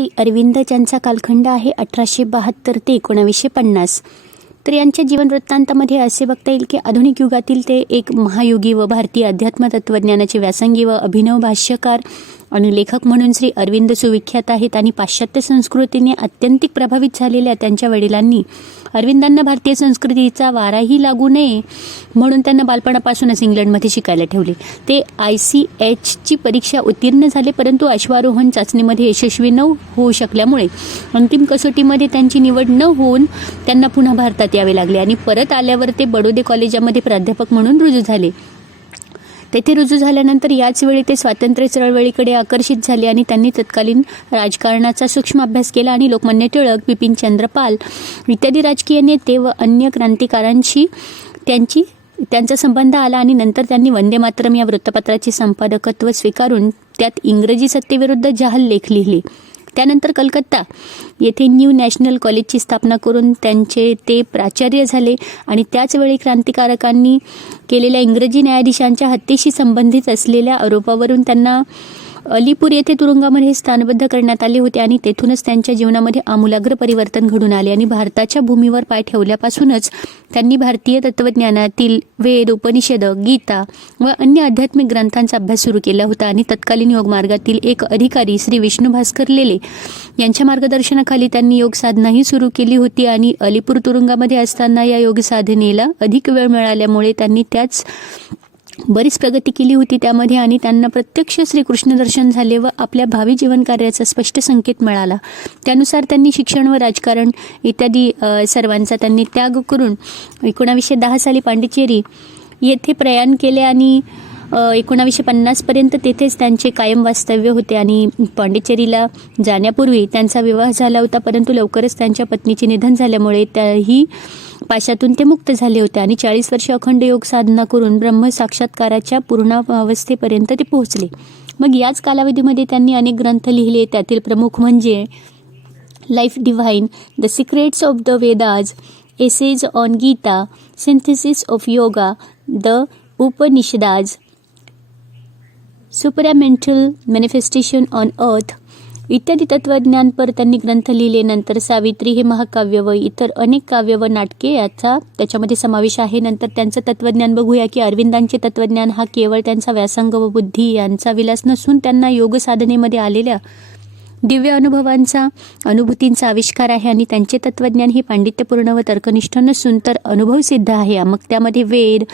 श्री अरविंद यांचा कालखंड आहे 1872 ते 1950. तर यांच्या जीवनवृत्तांतामध्ये असे बघता येईल की आधुनिक युगातील ते एक महायुगी व भारतीय अध्यात्म तत्त्वज्ञानाचे व्यासंगी व अभिनव भाष्यकार आणि लेखक म्हणून श्री अरविंद सुविख्यात आहेत. आणि पाश्चात्य संस्कृतीने अत्यंतिक प्रभावित झालेल्या त्यांच्या वडिलांनी अरविंदांना भारतीय संस्कृतीचा वाराही लागू नये म्हणून त्यांना बालपणापासूनच इंग्लंडमध्ये शिकायला ठेवले. ते ICH परीक्षा उत्तीर्ण झाले, परंतु अश्वारोहण चाचणीमध्ये यशस्वी न होऊ शकल्यामुळे अंतिम कसोटीमध्ये त्यांची निवड न होऊन त्यांना पुन्हा भारतात यावे लागले आणि परत आल्यावर ते बडोदे कॉलेजामध्ये प्राध्यापक म्हणून रुजू झाले. तेथे रुजू झाल्यानंतर याच वेळी ते स्वातंत्र्य चळवळीकडे आकर्षित झाले आणि त्यांनी तत्कालीन राजकारणाचा सूक्ष्म अभ्यास केला आणि लोकमान्य टिळक, बिपिनचंद्र पाल इत्यादी राजकीय नेते व अन्य क्रांतिकारांशी त्यांचा संबंध आला आणि नंतर त्यांनी वंदे मातरम या वृत्तपत्राचे संपादकत्व स्वीकारून त्यात इंग्रजी सत्तेविरुद्ध जहाल लेख लिहिले. त्यानंतर कलकत्ता येथे न्यू नॅशनल कॉलेजची स्थापना करून ते प्राचार्य झाले आणि त्याचवेळी क्रांतिकारकांनी केलेल्या इंग्रजी न्यायाधीशांच्या हत्येशी संबंधित असलेल्या आरोपावरून त्यांना अलीपूर येथे तुरुंगामध्ये स्थानबद्ध करण्यात आले होते आणि तेथूनच त्यांच्या जीवनामध्ये आमूलाग्र परिवर्तन घडून आले. आणि भारताच्या भूमीवर पाय ठेवल्यापासूनच त्यांनी भारतीय तत्त्वज्ञानातील वेद, उपनिषद, गीता व अन्य आध्यात्मिक ग्रंथांचा अभ्यास सुरू केला होता. आणि तत्कालीन योगमार्गातील एक अधिकारी श्री विष्णू भास्कर लेले यांच्या मार्गदर्शनाखाली त्यांनी योग साधनाही सुरू केली होती. आणि अलीपूर तुरुंगामध्ये असताना या योग साधनेला अधिक वेळ मिळाल्यामुळे त्यांनी त्याच बरीच प्रगती केली होती त्यामध्ये आणि त्यांना प्रत्यक्ष श्रीकृष्ण दर्शन झाले व आपल्या भावी जीवन कार्याचा स्पष्ट संकेत मिळाला. त्यानुसार त्यांनी शिक्षण व राजकारण इत्यादी सर्वांचा त्यांनी त्याग करून 1910 साली पांडिचेरी येथे प्रयाण केले आणि 1950 पर्यंत तेथेच त्यांचे कायम वास्तव्य होते. आणि पांडिचेरीला जाण्यापूर्वी त्यांचा विवाह झाला होता, परंतु लवकरच त्यांच्या पत्नीचे निधन झाल्यामुळे त्याही पाशातून ते मुक्त झाले होते आणि 40 वर्ष अखंड योग साधना करून ब्रह्म साक्षात्काराच्या पूर्णावस्थेपर्यंत ते पोहोचले. मग याच कालावधीमध्ये त्यांनी अनेक ग्रंथ लिहिले. त्यातील प्रमुख म्हणजे life divine, the secrets of the Vedas, essays on Gita, synthesis of yoga, the Upanishads, supramental manifestation on earth इत्यादी तत्त्वज्ञानपर त्यांनी ग्रंथ लिहिले. नंतर सावित्री हे महाकाव्य व इतर अनेक काव्य व नाटके त्याच्यामध्ये समावेश आहे. नंतर त्यांचं तत्त्वज्ञान बघूया की अरविंदांचे तत्त्वज्ञान हा केवळ त्यांचा व्यासंग व बुद्धी यांचा विलास नसून त्यांना योग साधनेमध्ये आलेल्या दिव्य अनुभूतींचा आविष्कार आहे. आणि त्यांचे तत्त्वज्ञान हे पांडित्यपूर्ण व तर्कनिष्ठ नसून तर अनुभवसिद्ध आहे. मग त्यामध्ये वेद,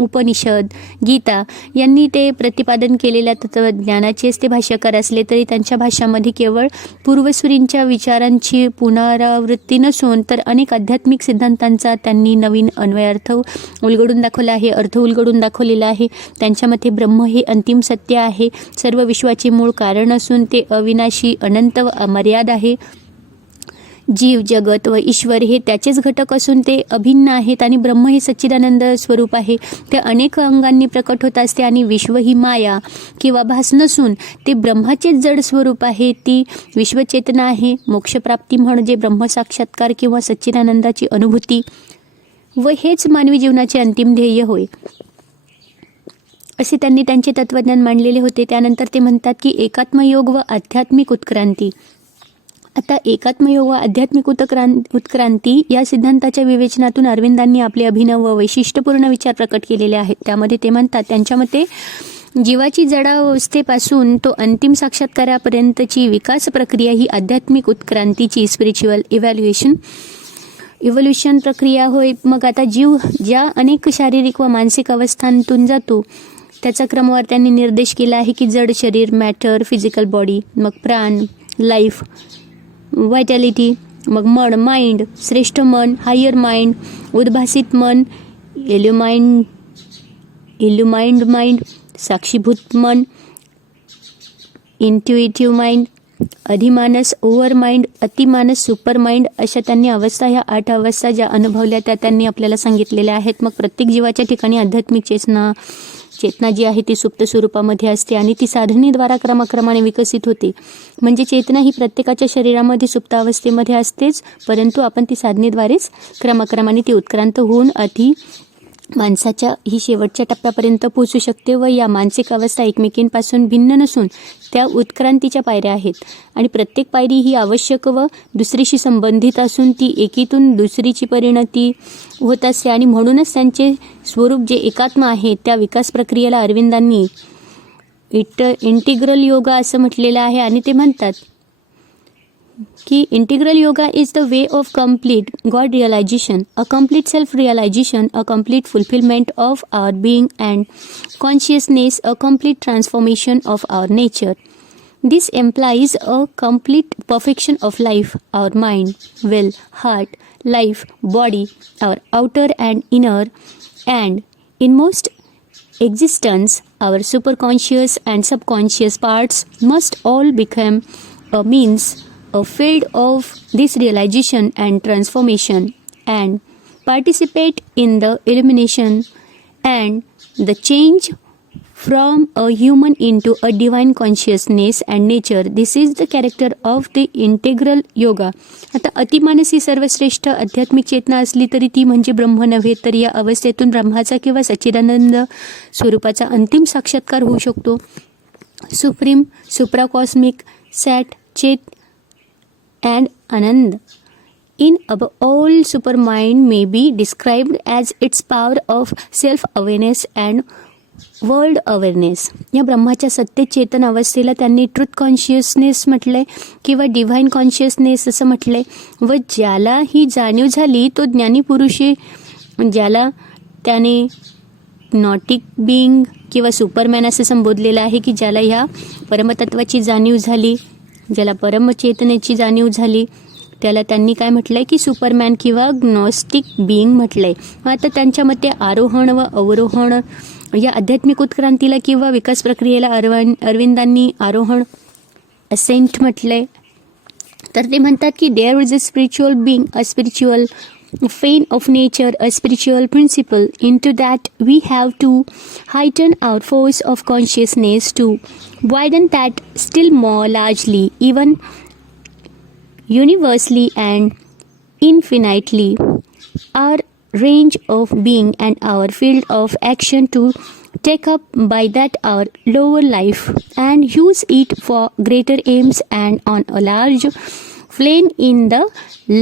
उपनिषद, गीता यांनी ते प्रतिपादन केलेल्या तत्त्वज्ञानाचेच ते भाष्यकार असले तरी त्यांच्या भाष्यामध्ये केवळ पूर्वसुरींच्या विचारांची पुनरावृत्ती नसून तर अनेक आध्यात्मिक सिद्धांतांचा त्यांनी नवीन अन्वयार्थ उलगडून दाखवला आहे, अर्थ उलगडून दाखवलेला आहे. त्यांच्या मते ब्रह्म हे अंतिम सत्य आहे, सर्व विश्वाचे मूळ कारण असून ते अविनाशी, अनंत व अमर्याद आहे. जीव, जगत व ईश्वर हे त्याचेच घटक असून ते अभिन्न आहेत आणि ब्रह्म हे सच्चिदानंद स्वरूप आहे. ते अनेक अंगांनी प्रकट होत असते आणि विश्व ही माया किंवा भास नसून ते ब्रह्माचेच जड स्वरूप आहे. ती विश्वचेतना आहे. मोक्षप्राप्ती म्हणजे ब्रह्मसाक्षात्कार किंवा सच्चिदानंदाची अनुभूती व हेच मानवी जीवनाचे अंतिम ध्येय होय, असे त्यांनी त्यांचे तत्त्वज्ञान मांडलेले होते. त्यानंतर ते म्हणतात की एकात्मयोग व आध्यात्मिक उत्क्रांती. आता एकात्मयोग व आध्यात्मिक उत्क्रांती या सिद्धांताच्या विवेचनातून अरविंदांनी आपले अभिनव व वैशिष्ट्यपूर्ण विचार प्रकट केलेले आहेत. त्यामध्ये ते म्हणतात त्यांच्या मते जीवाची जडावस्थेपासून तो अंतिम साक्षात्कारापर्यंतची विकास प्रक्रिया ही आध्यात्मिक उत्क्रांतीची स्पिरिच्युअल इव्होल्युशन प्रक्रिया होय. मग आता जीव ज्या अनेक शारीरिक व मानसिक अवस्थांतून जातो त्याचा क्रमवार त्यांनी निर्देश केला आहे की जड शरीर, मॅटर, फिजिकल बॉडी, मग प्राण, लाईफ, व्हायटॅलिटी, मग मन, माइंड, श्रेष्ठ मन, हायर माइंड, उद्भासित मन, इल्युमाइंड माइंड, साक्षीभूत मन, इंट्युइटिव्ह माइंड, अधिमानस, ओव्हर माइंड, अतिमानस, सुपर माइंड अशा त्यांनी अवस्था, ह्या 8 अवस्था ज्या अनुभवल्या त्या त्यांनी आपल्याला सांगितलेल्या आहेत. मग प्रत्येक जीवाच्या ठिकाणी आध्यात्मिक चेतना जी आहे ती सुप्त स्वरूपामध्ये असते आणि ती साधनेद्वारा क्रमाक्रमाने विकसित होते. म्हणजे चेतना ही प्रत्येकाच्या शरीरामध्ये सुप्त अवस्थेमध्ये असतेच, परंतु आपण ती साधनेद्वारेच क्रमाक्रमाने ती उत्क्रांत होऊन माणसाच्या ही शेवटच्या टप्प्यापर्यंत पोहोचू शकते व या मानसिक अवस्था एकमेकींपासून भिन्न नसून त्या उत्क्रांतीच्या पायऱ्या आहेत आणि प्रत्येक पायरी ही आवश्यक व दुसरीशी संबंधित असून ती एकीतून दुसरीची परिणती होत असते आणि म्हणूनच त्यांचे स्वरूप जे एकात्म आहे त्या विकास प्रक्रियेला अरविंदांनी इंटिग्रल योगा असं म्हटलेलं आहे आणि ते म्हणतात की integral yoga is the way of complete God realisation, a complete self realisation, a complete fulfilment of our being and consciousness, a complete transformation of our nature. This implies a complete perfection of life, our mind, will, heart, life, body, our outer and inner, and inmost existence, our superconscious and subconscious parts must all become a means, a field of this realization and transformation, and participate in the illumination and the change from a human into a divine consciousness and nature. This is the character of the integral yoga. आता अतिमानसी सर्वश्रेष्ठ आध्यात्मिक चेतना असली तरी ती म्हणजे ब्रह्म नव्हे, तर या अवस्थेतून ब्रह्माचा किंवा सच्चिदानंद स्वरूपाचा अंतिम साक्षात्कार होऊ शकतो. सुप्रीम सुप्राकॉस्मिक सॅट चेत and Anand in above all supermind may be described as its power of self-awareness and world awareness. या ब्रह्माच्या सत्य चेतन अवस्थेला त्यांनी ट्रुथ कॉन्शियसनेस म्हटलंय किंवा डिव्हाइन कॉन्शियसनेस असं म्हटलंय व ज्याला ही जाणीव झाली तो ज्ञानी पुरुष ज्याला त्याने नॉटिक बिंग किंवा सुपरमॅन असं संबोधलेलं आहे की ज्याला ह्या परमतत्वाची जाणीव झाली, ज्याला परमचेतनेची जाणीव झाली त्याला त्यांनी काय म्हटलंय की सुपरमॅन किंवा ग्नॉस्टिक बिईंग म्हटलंय. आता त्यांच्या मते आरोहण व अवरोहण या आध्यात्मिक उत्क्रांतीला किंवा विकास प्रक्रियेला अरविंदांनी आरोहण असेंट म्हटलंय. तर ते म्हणतात की there is a spiritual being, a spiritual fane of nature, a spiritual principle in to that we have to heighten our force of consciousness to widen that still more largely even universally and infinitely our range of being and our field of action to take up by that our lower life and use it for greater aims and on a large flame in the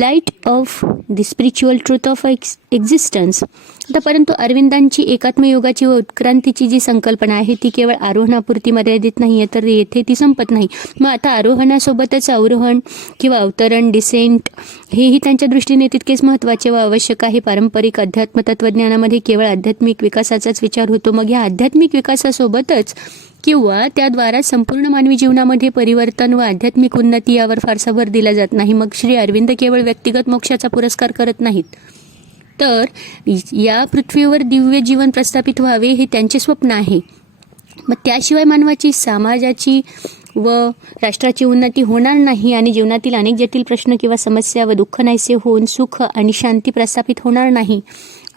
light of the spiritual truth of existence. आता परंतु अरविंदांची एकात्मयोगाची व उत्क्रांतीची जी संकल्पना आहे ती केवळ आरोहणापुरती मर्यादित नाही आहे, तर येथे ती संपत नाही. मग आता आरोहणासोबतच अवरोहण किंवा अवतरण डिसेंट हेही त्यांच्या दृष्टीने तितकेच महत्त्वाचे व आवश्यक आहे. पारंपरिक अध्यात्म तत्त्वज्ञानामध्ये केवळ आध्यात्मिक विकासाचाच विचार होतो. मग या आध्यात्मिक विकासासोबतच किंवा त्याद्वारा संपूर्ण मानवी जीवनामध्ये परिवर्तन व आध्यात्मिक उन्नती यावर फारसा भर दिला जात नाही. मग श्री अरविंद केवळ व्यक्तिगत मोक्षाचा पुरस्कार करत नाहीत, तर या पृथ्वीवर दिव्य जीवन प्रस्थापित व्हावे हे त्यांचे स्वप्न आहे. मग त्याशिवाय मानवाची, समाजाची व राष्ट्राची उन्नती होणार नाही आणि जीवनातील अनेक जटिल प्रश्न किंवा समस्या व दुःख नाहीसे होऊन सुख आणि शांती प्रस्थापित होणार नाही.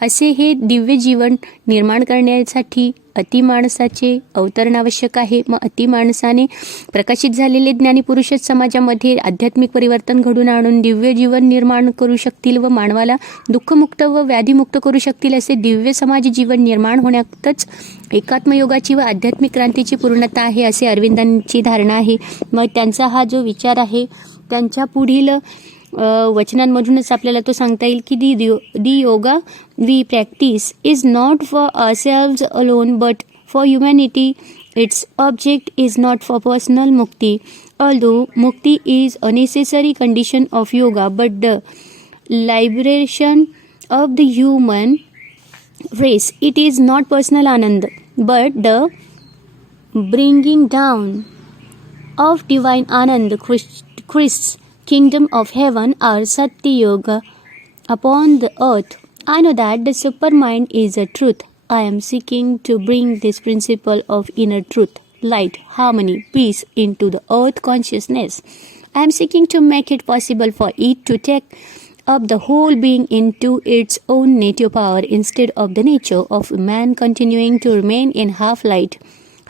असे हे दिव्य जीवन निर्माण करण्यासाठी अतिमाणसाचे अवतरण आवश्यक आहे. मग अतिमाणसाने प्रकाशित झालेले ज्ञानी पुरुषच समाजामध्ये आध्यात्मिक परिवर्तन घडून आणून दिव्य जीवन निर्माण करू शकतील व मानवाला दुःखमुक्त व व्याधीमुक्त करू शकतील. असे दिव्य समाज जीवन निर्माण होण्यातच एकात्मयोगाची व आध्यात्मिक क्रांतीची पूर्णता आहे असे अरविंदांची धारणा आहे. मग त्यांचा हा जो विचार आहे त्यांच्या पुढील वचनांमधूनच आपल्याला तो सांगता येईल की the yoga we practice is not for ourselves alone but for humanity. Its object is not for personal मुक्ती, ऑल्दो मुक्ती is a necessary condition of yoga, but the liberation of the human race. It is not personal आनंद but the bringing down of divine आनंद. Christ's kingdom of heaven are Satya Yoga upon the earth. I know that the supermind is a truth. I am seeking to bring this principle of inner truth, light, harmony, peace into the earth consciousness. I am seeking to make it possible for it to take up the whole being into its own native power instead of the nature of man continuing to remain in half light,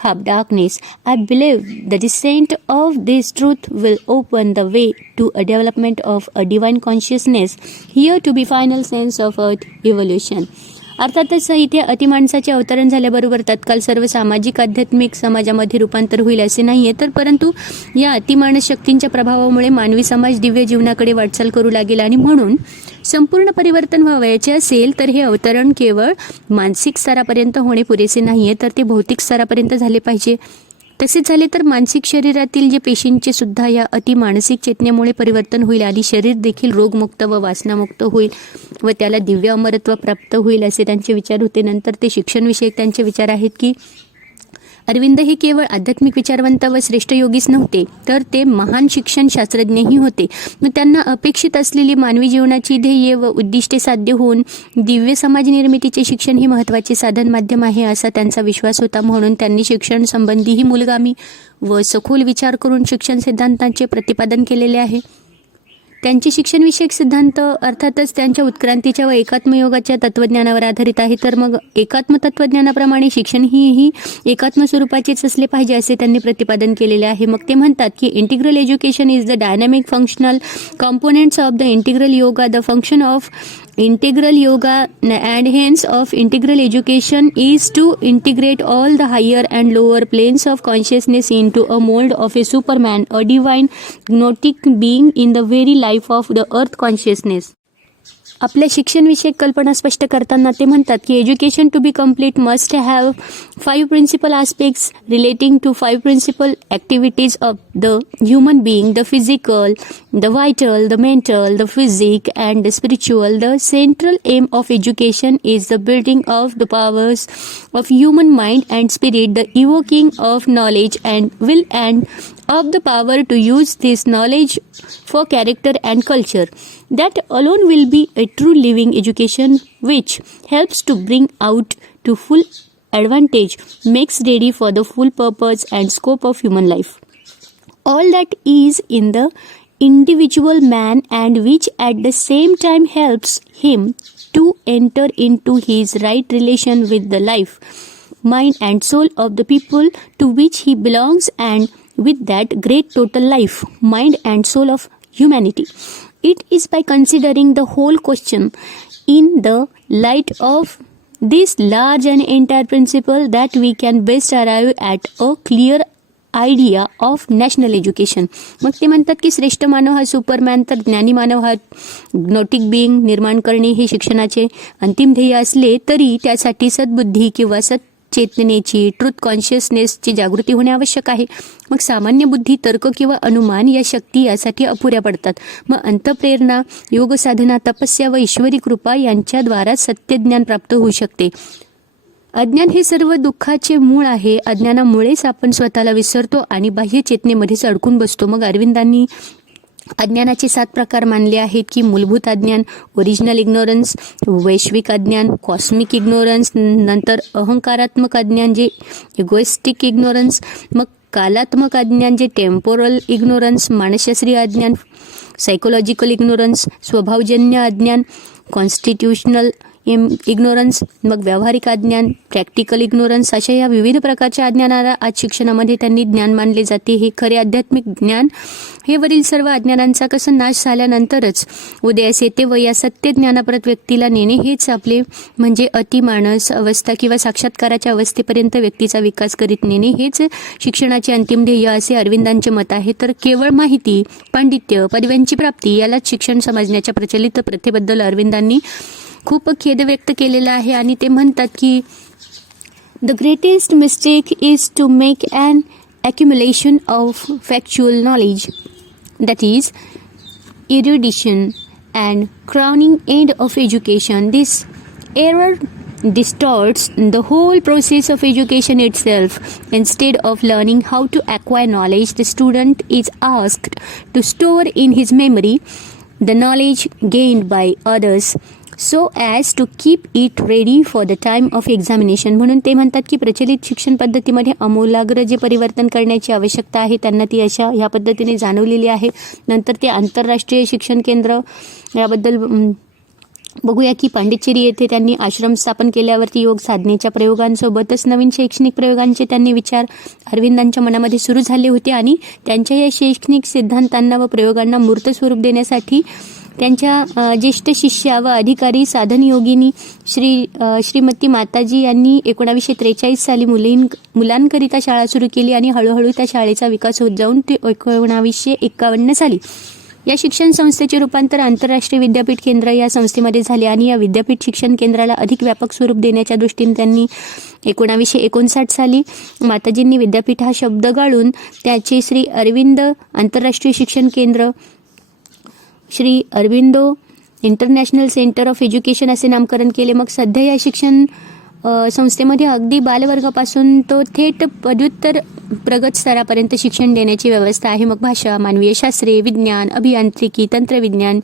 half darkness. I believe the descent of this truth will open the way to a development of a divine consciousness, here to be final sense of earth evolution. अर्थातच इथे अतिमाणसाचे अवतरण झाल्याबरोबर तत्काल सर्व सामाजिक आध्यात्मिक समाजामध्ये रूपांतर होईल असे नाहीये, तर परंतु या अतिमानस शक्तींच्या प्रभावामुळे मानवी समाज दिव्य जीवनाकडे वाटचाल करू लागेल आणि म्हणून संपूर्ण परिवर्तन व्हावयाचे असेल तर हे अवतरण केवळ मानसिक स्तरापर्यंत होणे पुरेसे नाहीये, तर ते भौतिक स्तरापर्यंत झाले पाहिजे. तसेच झाले तर मानसिक शरीरातील जे पेशींचे सुद्धा या अतिमानसिक चेतनेमुळे परिवर्तन होईल आणि शरीर देखील रोगमुक्त व वासनामुक्त होईल व त्याला दिव्य अमरत्व प्राप्त होईल असे त्यांचे विचार होते. नंतर ते शिक्षणविषयक त्यांचे विचार आहेत की अरविंद हे केवळ आध्यात्मिक विचारवंत व श्रेष्ठ योगीच नव्हते, तर ते महान शिक्षण शास्त्रज्ञही होते. मग त्यांना अपेक्षित असलेली मानवी जीवनाची ध्येय व उद्दिष्टे साध्य होऊन दिव्य समाज निर्मितीचे शिक्षण हे महत्त्वाचे साधन माध्यम आहे असा त्यांचा विश्वास होता. म्हणून त्यांनी शिक्षण संबंधीही मूलगामी व सखोल विचार करून शिक्षण सिद्धांतांचे प्रतिपादन केलेले आहे. त्यांचे शिक्षणविषयक सिद्धांत अर्थातच त्यांच्या उत्क्रांतीच्या व एकात्मयोगाच्या तत्त्वज्ञानावर आधारित आहे. तर मग एकात्म तत्त्वज्ञानाप्रमाणे शिक्षण ही एकात्म स्वरूपाचेच असले पाहिजे असे त्यांनी प्रतिपादन केलेले आहे. मग ते म्हणतात की integral education is the dynamic functional components of the integral yoga. The function of integral yoga and hence of integral education is to integrate all the higher and lower planes of consciousness into a mold of a superman, a divine gnotic being in the very life of the earth consciousness. आपल्या शिक्षणविषयक कल्पना स्पष्ट करताना ते म्हणतात की education to be complete must have 5 principal aspects relating to 5 principal activities of the human being, the physical, the vital, the mental, the physic and the spiritual. The central aim of education is the building of the powers of human mind and spirit, the evoking of knowledge and will and of the power to use this knowledge for character and culture. That alone will be a true living education which helps to bring out to full advantage, makes ready for the full purpose and scope of human life. All that is in the individual man and which at the same time helps him to enter into his right relation with the life, mind and soul of the people to which he belongs and with that great total life, mind and soul of humanity. It is by considering the whole question in the light of this large and entire principle that we can best arrive at a clear idea of national education. मग ते म्हणतात की श्रेष्ठ मानव हा Superman, तर ज्ञानी मानव हा ग्नोटिक being निर्माण करणे हे शिक्षणाचे अंतिम ध्येय असले तरी त्यासाठी सद्बुद्धी किंवा चेतनेची, ट्रुथ कॉन्शियसनेसची जागृती होणे आवश्यक आहे. मग सामान्य बुद्धी, तर्क किंवा अनुमान या शक्ती यासाठी अपुऱ्या पडतात. मग अंतःप्रेरणा, योग साधना, तपस्या व ईश्वरी कृपा यांच्याद्वारा सत्यज्ञान प्राप्त होऊ शकते. अज्ञान हे सर्व दुःखाचे मूळ आहे. अज्ञानामुळेच आपण स्वतःला विसरतो आणि बाह्य चेतनेमध्येच अडकून बसतो. मग अरविंदांनी अज्ञानाचे 7 प्रकार मानले आहेत की मूलभूत अज्ञान, ओरिजिनल इग्नोरन्स, वैश्विक अज्ञान, कॉस्मिक इग्नोरन्स, नंतर अहंकारात्मक अज्ञान जे इगोइस्टिक इग्नोरन्स, मग कालात्मक अज्ञान जे टेम्पोरल इग्नोरन्स, मानसशास्त्रीय अज्ञान, सायकोलॉजिकल इग्नोरन्स, स्वभावजन्य अज्ञान, कॉन्स्टिट्यूशनल इग्नोरन्स, मग व्यावहारिक अज्ञान, प्रॅक्टिकल इग्नोरन्स, अशा या विविध प्रकारच्या अज्ञानाला आज शिक्षणामध्ये त्यांनी ज्ञान मानले जाते. हे खरे आध्यात्मिक ज्ञान हे वरील सर्व अज्ञानांचा कसं नाश झाल्यानंतरच उदयास येते व या सत्य ज्ञानाप्रत व्यक्तीला नेणे हेच आपले म्हणजे अतिमानस अवस्था किंवा साक्षात्काराच्या अवस्थेपर्यंत व्यक्तीचा विकास करीत नेणे हेच शिक्षणाचे अंतिम ध्येय असे अरविंदांचे मत आहे. तर केवळ माहिती, पांडित्य, पदव्यांची प्राप्ती यालाच शिक्षण समजण्याच्या प्रचलित प्रथेबद्दल अरविंदांनी खूप खेद व्यक्त केलेला आहे आणि ते म्हणतात की the greatest mistake is to make an accumulation of factual knowledge, that is erudition and crowning end of education. This error distorts the whole process of education itself. Instead of learning how to acquire knowledge, the student is asked to store in his memory the knowledge gained by others so as to keep it ready for the time of examination. म्हणून ते म्हणतात की प्रचलित शिक्षण पद्धतीमध्ये आमूलाग्र जे परिवर्तन करण्याची आवश्यकता आहे त्यांना ती अशा ह्या पद्धतीने जाणवलेली आहे. नंतर ते आंतरराष्ट्रीय शिक्षण केंद्र याबद्दल बघूया की पांडिचेरी येथे त्यांनी आश्रम स्थापन केल्यावरती योग साधनेच्या प्रयोगांसोबतच नवीन शैक्षणिक प्रयोगांचे त्यांनी विचार अरविंदांच्या मनामध्ये सुरू झाले होते आणि त्यांच्या या शैक्षणिक सिद्धांतांना व प्रयोगांना मूर्त स्वरूप देण्यासाठी त्यांच्या ज्येष्ठ शिष्या व अधिकारी साधन योगिनी श्रीमती माताजी यांनी 1943 साली मुलांकरिता शाळा सुरू केली आणि हळूहळू त्या शाळेचा विकास होत जाऊन ते 1951 साली या शिक्षण संस्थेचे रूपांतर आंतरराष्ट्रीय विद्यापीठ केंद्र या संस्थेमध्ये झाले आणि या विद्यापीठ शिक्षण केंद्राला अधिक व्यापक स्वरूप देण्याच्या दृष्टीने त्यांनी 1959 साली माताजींनी विद्यापीठ हा शब्द गाळून त्याचे श्री अरविंद आंतरराष्ट्रीय शिक्षण केंद्र, Shri Aurobindo international centre of education असे नामकरण केले. मग सध्या या शिक्षण संस्थेमध्ये अगदी बालवर्गापासून तो थेट पदव्युत्तर प्रगत स्तरापर्यंत शिक्षण देण्याची व्यवस्था आहे. मग भाषा, मानवीय शास्त्रे, विज्ञान, अभियांत्रिकी, तंत्रविज्ञान,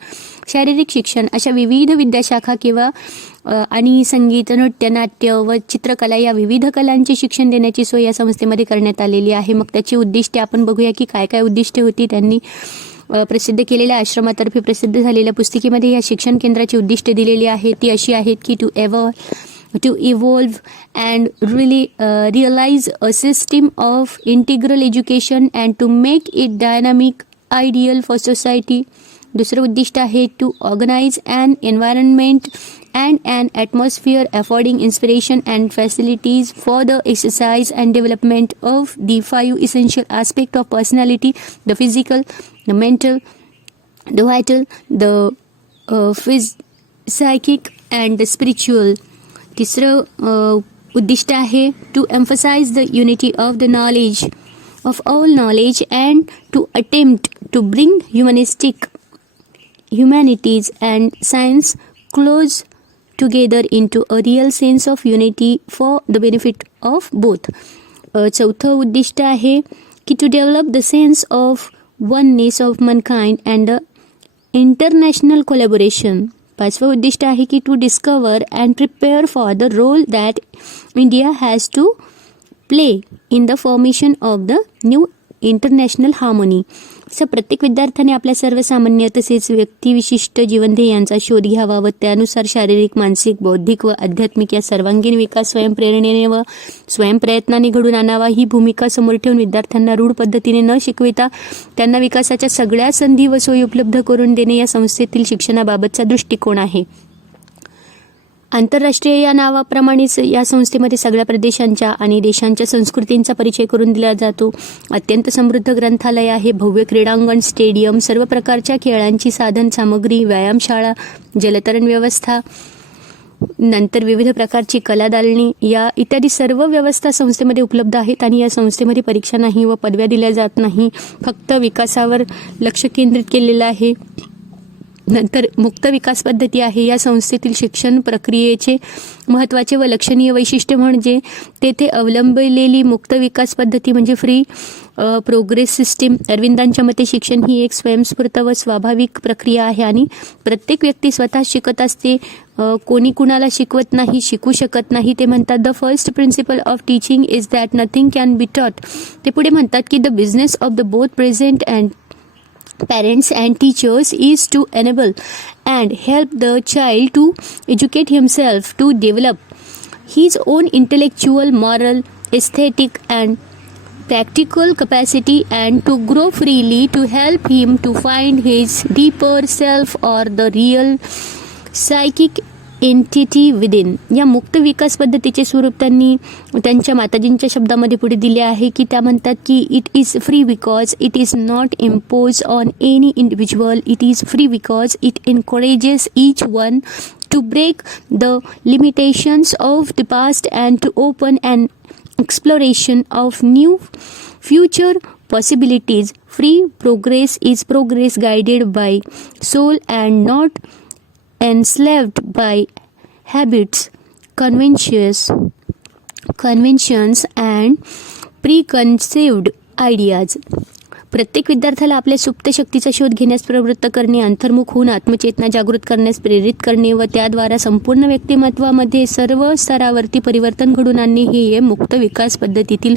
शारीरिक शिक्षण अशा विविध विद्याशाखा किंवा आणि संगीत, नृत्य, नाट्य व चित्रकला या विविध कलांचे शिक्षण देण्याची सोय या संस्थेमध्ये करण्यात आलेली आहे. मग त्याची उद्दिष्टे आपण बघूया की काय काय उद्दिष्टे होती. त्यांनी प्रसिद्ध केलेल्या आश्रमातर्फे प्रसिद्ध झालेल्या पुस्तिकेमध्ये या शिक्षण केंद्राची उद्दिष्टे दिलेली आहेत. ती अशी आहेत की to evolve and realize a system of integral education and to make it dynamic, ideal for society. दुसरं उद्दिष्ट आहे to organize an environment and an atmosphere affording inspiration and facilities for the exercise and development of the 5 essential aspects of personality: the physical, the mental, the vital, the psychic and the spiritual. तिसरं उद्दिष्ट आहे to emphasize the unity of the knowledge of all knowledge and to attempt to bring humanities and science close together in to a real sense of unity for the benefit of both. चौथं उद्दिष्ट आहे की to develop the sense of oneness of mankind and the international collaboration. पाचवं उद्दिष्ट आहे की to discover and prepare for the role that India has to play in the formation of the new international harmony. असं प्रत्येक विद्यार्थ्याने आपल्या सर्वसामान्य तसेच व्यक्तिविशिष्ट जीवनध्येयांचा शोध घ्यावा व त्यानुसार शारीरिक, मानसिक, बौद्धिक व आध्यात्मिक या सर्वांगीण विकास स्वयंप्रेरणेने व स्वयंप्रयत्नाने घडून आणावा. ही भूमिका समोर ठेवून विद्यार्थ्यांना रूढ पद्धतीने न शिकविता त्यांना विकासाच्या सगळ्या संधी व सोयी उपलब्ध करून देणे या संस्थेतील शिक्षणाबाबतचा दृष्टिकोन आहे. आंतरराष्ट्रीय या नावाप्रमाणेच या संस्थेमध्ये सगळ्या प्रदेशांच्या आणि देशांच्या संस्कृतींचा परिचय करून दिला जातो. अत्यंत समृद्ध ग्रंथालय आहे, भव्य क्रीडांगण, स्टेडियम, सर्व प्रकारच्या खेळांची साधन सामग्री, व्यायामशाळा, जलतरण व्यवस्था, नंतर विविध प्रकारची कलादालने या इत्यादी सर्व व्यवस्था संस्थेमध्ये उपलब्ध आहेत. आणि या संस्थेमध्ये परीक्षा नाही व पदव्या दिल्या जात नाही, फक्त विकासावर लक्ष केंद्रित केलेलं आहे. नंतर मुक्त विकास पद्धती आहे. या संस्थेतील शिक्षण प्रक्रियेचे महत्त्वाचे व लक्षणीय वैशिष्ट्य म्हणजे तेथे अवलंबलेली मुक्त विकास पद्धती म्हणजे फ्री प्रोग्रेस सिस्टीम. अरविंदांच्या मते शिक्षण ही एक स्वयंस्फूर्त व स्वाभाविक प्रक्रिया आहे आणि प्रत्येक व्यक्ती स्वतः शिकत असते, कोणी कुणाला शिकवत नाही, शिकू शकत नाही. ते म्हणतात the first principle of teaching is that nothing can be taught. ते पुढे म्हणतात की the business of the both present and parents and teachers is to enable and help the child to educate himself, to develop his own intellectual, moral, aesthetic and practical capacity and to grow freely, to help him to find his deeper self or the real psychic entity within. या मुक्त विकास पद्धतीचे स्वरूप त्यांनी त्यांच्या माताजींच्या शब्दामध्ये पुढे दिले आहे की त्या म्हणतात की it is free because it is not impose on any individual. It is free because it encourages each one to break the limitations of the past and to open and exploration of new future possibilities. Free progress is progress guided by soul and not enslaved by habits, conventions and preconceived ideas. प्रत्येक विद्यार्थ्याला आपल्या सुप्त शक्तीचा शोध घेण्यास प्रवृत्त करणे, अंतर्मुख होऊन आत्मचेतना जागृत करण्यास प्रेरित करणे व त्याद्वारा संपूर्ण व्यक्तिमत्वामध्ये सर्व स्तरावरती परिवर्तन घडून आणणे हे मुक्त विकास पद्धतीतील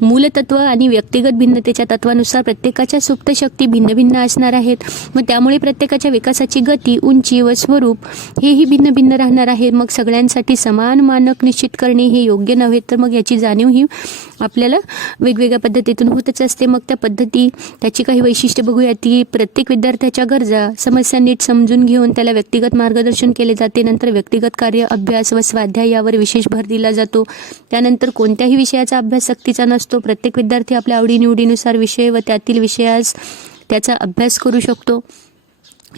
मूलतत्व आणि व्यक्तिगत भिन्नतेच्या तत्वानुसार प्रत्येकाच्या सुप्त शक्ती भिन्न भिन्न असणार आहेत. मग त्यामुळे प्रत्येकाच्या विकासाची गती, उंची व स्वरूप हेही भिन्न भिन्न राहणार आहे. मग सगळ्यांसाठी समान मानक निश्चित करणे हे योग्य नव्हे, तर मग याची जाणीव ही आपल्याला वेगवेगळ्या पद्धतीतून होतच असते. मग त्या पद्धती, त्याची काही वैशिष्ट्ये बघूया. ती प्रत्येक विद्यार्थ्याच्या गरजा, समस्या नीट समजून घेऊन त्याला व्यक्तिगत मार्गदर्शन केले जाते. नंतर व्यक्तिगत कार्य, अभ्यास व स्वाध्याय यावर विशेष भर दिला जातो. त्यानंतर कोणत्याही विषयाचा अभ्यास सक्तीचा नसतो. प्रत्येक विद्यार्थी आपल्या आवडीनिवडीनुसार विषय व त्यातील विषयास त्याचा अभ्यास करू शकतो.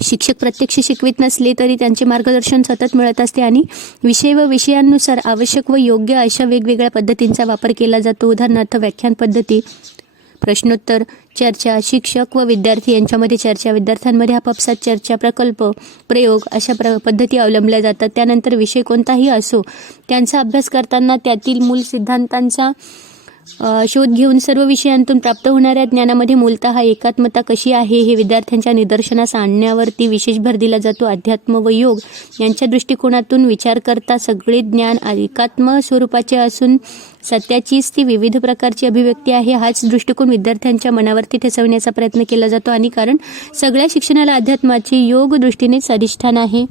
शिक्षक प्रत्यक्ष शिकवित नसले तरी त्यांचे मार्गदर्शन सतत मिळत असते आणि विषय व विषयांनुसार आवश्यक व योग्य अशा वेगवेगळ्या पद्धतींचा वापर केला जातो. उदाहरणार्थ व्याख्यान पद्धती, प्रश्नोत्तर, चर्चा, शिक्षक व विद्यार्थी यांच्यामध्ये चर्चा, विद्यार्थ्यांमध्ये आपापसात चर्चा, प्रकल्प, प्रयोग अशा पद्धती अवलंबल्या जातात. त्यानंतर विषय कोणताही असो, त्यांचा अभ्यास करताना त्यातील मूल सिद्धांतांचा शोध घेऊन सर्व विषयांतून प्राप्त होणाऱ्या ज्ञानामध्ये मूलतः एकात्मता कशी आहे हे विद्यार्थ्यांच्या निदर्शनास आणण्यावरती विशेष भर दिला जातो. अध्यात्म व योग यांच्या दृष्टिकोनातून विचार करता सगळे ज्ञान एकात्म स्वरूपाचे असून सत्याचीच ती विविध प्रकारची अभिव्यक्ती आहे. हाच दृष्टिकोन विद्यार्थ्यांच्या मनावरती ठसवण्याचा प्रयत्न केला जातो आणि कारण सगळ्या शिक्षणाला अध्यात्माचे योग दृष्टीनेच अधिष्ठान आहे.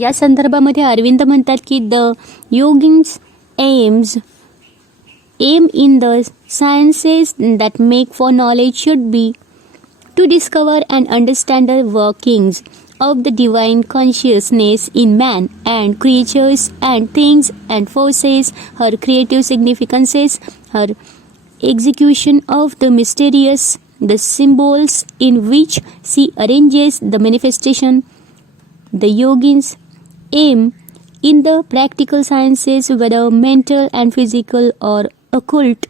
या संदर्भामध्ये अरविंद म्हणतात की the yogins aim in the sciences that make for knowledge should be to discover and understand the workings of the divine consciousness in man and creatures and things and forces, her creative significances, her execution of the mysterious, the symbols in which she arranges the manifestation. The yogins aim in the practical sciences, whether mental and physical or occult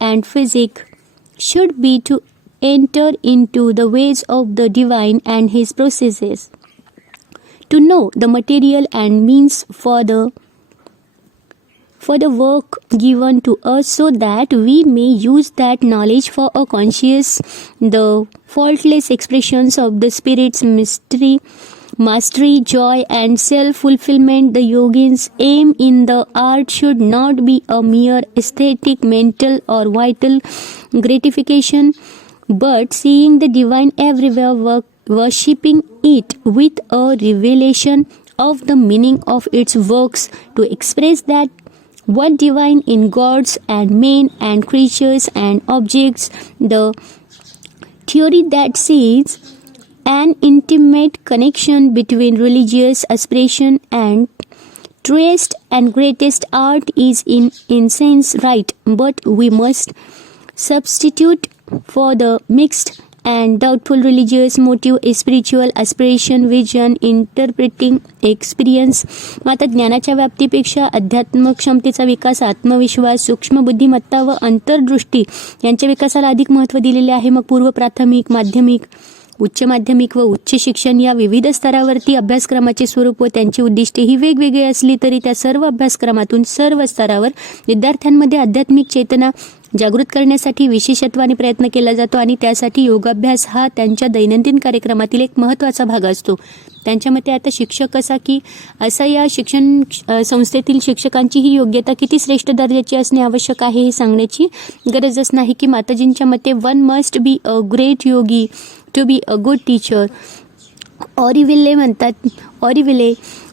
and physic, should be to enter into the ways of the divine and his processes, to know the material and means for the work given to us, so that we may use that knowledge for a conscious, the faultless expressions of the spirit's mastery, joy and self-fulfillment. The yogins aim in the art should not be a mere aesthetic, mental or vital gratification, but seeing the divine everywhere, worshipping it with a revelation of the meaning of its works, to express that what divine in gods and men and creatures and objects. The theory that sees an intimate connection between religious aspiration and truest and greatest art is in sense right, but we must substitute for the mixed and doubtful religious motive a spiritual aspiration, vision, interpreting experience. आता ज्ञानाच्या व्याप्तीपेक्षा अध्यात्म क्षमतेचा विकास, आत्मविश्वास, सूक्ष्म बुद्धिमत्ता व अंतर्दृष्टी यांच्या विकासाला अधिक महत्त्व दिलेले आहे. मग पूर्व प्राथमिक, माध्यमिक, उच्च माध्यमिक व उच्च शिक्षण या विविध स्तरावरती अभ्यासक्रमाचे स्वरूप व त्यांची उद्दिष्टे ही वेगवेगळी असली तरी त्या सर्व अभ्यासक्रमातून सर्व स्तरावर विद्यार्थ्यांमध्ये आध्यात्मिक चेतना जागृत करण्यासाठी विशेषत्वाने प्रयत्न केला जातो आणि त्यासाठी योगाभ्यास हा त्यांच्या दैनंदिन कार्यक्रमातील एक महत्त्वाचा भाग असतो. त्यांच्या मते आता शिक्षक असा या शिक्षण संस्थेतील शिक्षकांची ही योग्यता किती श्रेष्ठ दर्जाची असणे आवश्यक आहे हे सांगण्याची गरजच नाही की माताजींच्या मते one must be a great yogi to be a good teacher. Auroville म्हणतात,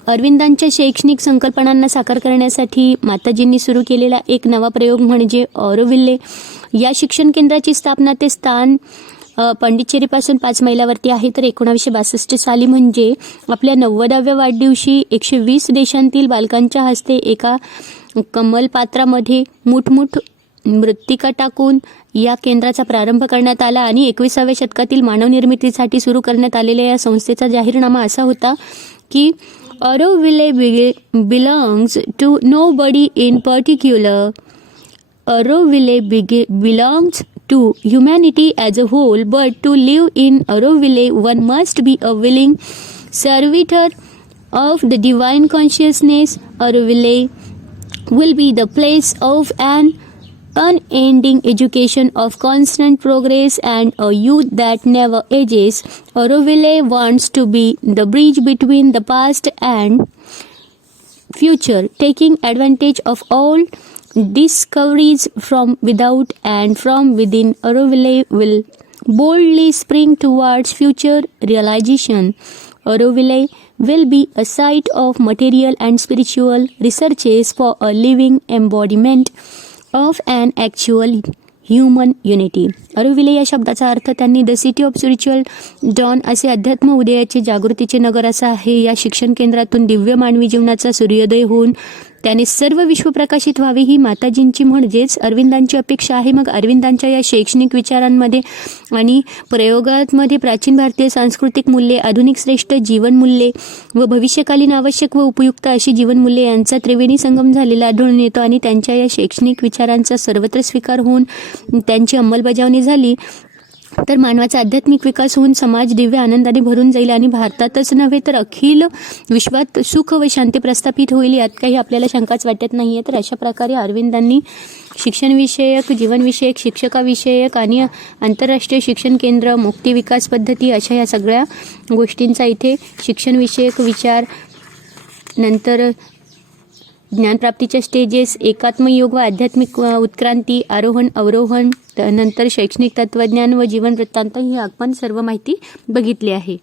अरविंदांच्या शैक्षणिक संकल्पनांना साकार करण्यासाठी माताजींनी सुरू केलेला एक नवा प्रयोग म्हणजे ऑरोविल्ले. या शिक्षण केंद्राची स्थापना ते स्थान पंडिचेरीपासून 5 मैलावरती आहे. तर 1962 साली म्हणजे आपल्या 90व्या वाढदिवशी 120 देशांतील बालकांच्या हस्ते एका कमलपात्रामध्ये मुठमुठ मृत्तिका टाकून या केंद्राचा प्रारंभ करण्यात आला आणि 21व्या शतकातील मानव निर्मितीसाठी सुरू करण्यात आलेल्या या संस्थेचा जाहीरनामा असा होता की Auroville belongs to nobody in particular. Auroville belongs to humanity as a whole, but to live in Auroville one must be a willing servitor of the divine consciousness. Auroville will be the place of an unending education of constant progress and a youth that never ages. Auroville wants to be the bridge between the past and future, taking advantage of all discoveries from without and from within, Auroville will boldly spring towards future realization. Auroville will be a site of material and spiritual researches for a living embodiment of an actual human unity. Auroville या शब्दाचा अर्थ त्यांनी the city of spiritual dawn असे अध्यात्म उदयाचे जागृतीचे नगर असा आहे. या शिक्षण केंद्रातून दिव्य मानवी जीवनाचा सूर्योदय होऊन त्याने सर्व विश्व प्रकाशित व्हावे ही माताजींची म्हणजेच अरविंदांची अपेक्षा आहे. मग अरविंदांच्या या शैक्षणिक विचारांमध्ये आणि प्रयोगांमध्ये प्राचीन भारतीय सांस्कृतिक मूल्ये, आधुनिक श्रेष्ठ जीवनमूल्ये व भविष्यकालीन आवश्यक व उपयुक्त अशी जीवनमूल्ये यांचा त्रिवेणी संगम झालेला आढळून येतो. आणि त्यांच्या या शैक्षणिक विचारांचा सर्वत्र स्वीकार होऊन त्यांची अंमलबजावणी झाली तर मानवाचा आध्यात्मिक विकास होऊन समाज दिव्य आनंदाने भरून जाईल आणि भारतातच नव्हे तर अखिल विश्वात सुख व शांती प्रस्थापित होईल. यात काही आपल्याला शंकाच वाटत नाही आहे. तर अशा प्रकारे अरविंदांनी शिक्षणविषयक, जीवनविषयक, शिक्षकाविषयक आणि आंतरराष्ट्रीय शिक्षण केंद्र, मुक्ती विकास पद्धती अशा या सगळ्या गोष्टींचा इथे शिक्षणविषयक विचार, नंतर ज्ञानप्राप्तीच्या स्टेजेस, एकात्मयोग व आध्यात्मिक उत्क्रांती, आरोहण अवरोहण, नंतर शैक्षणिक तत्त्वज्ञान व जीवन वृत्तांत ही आपण सर्व माहिती बघितली आहे.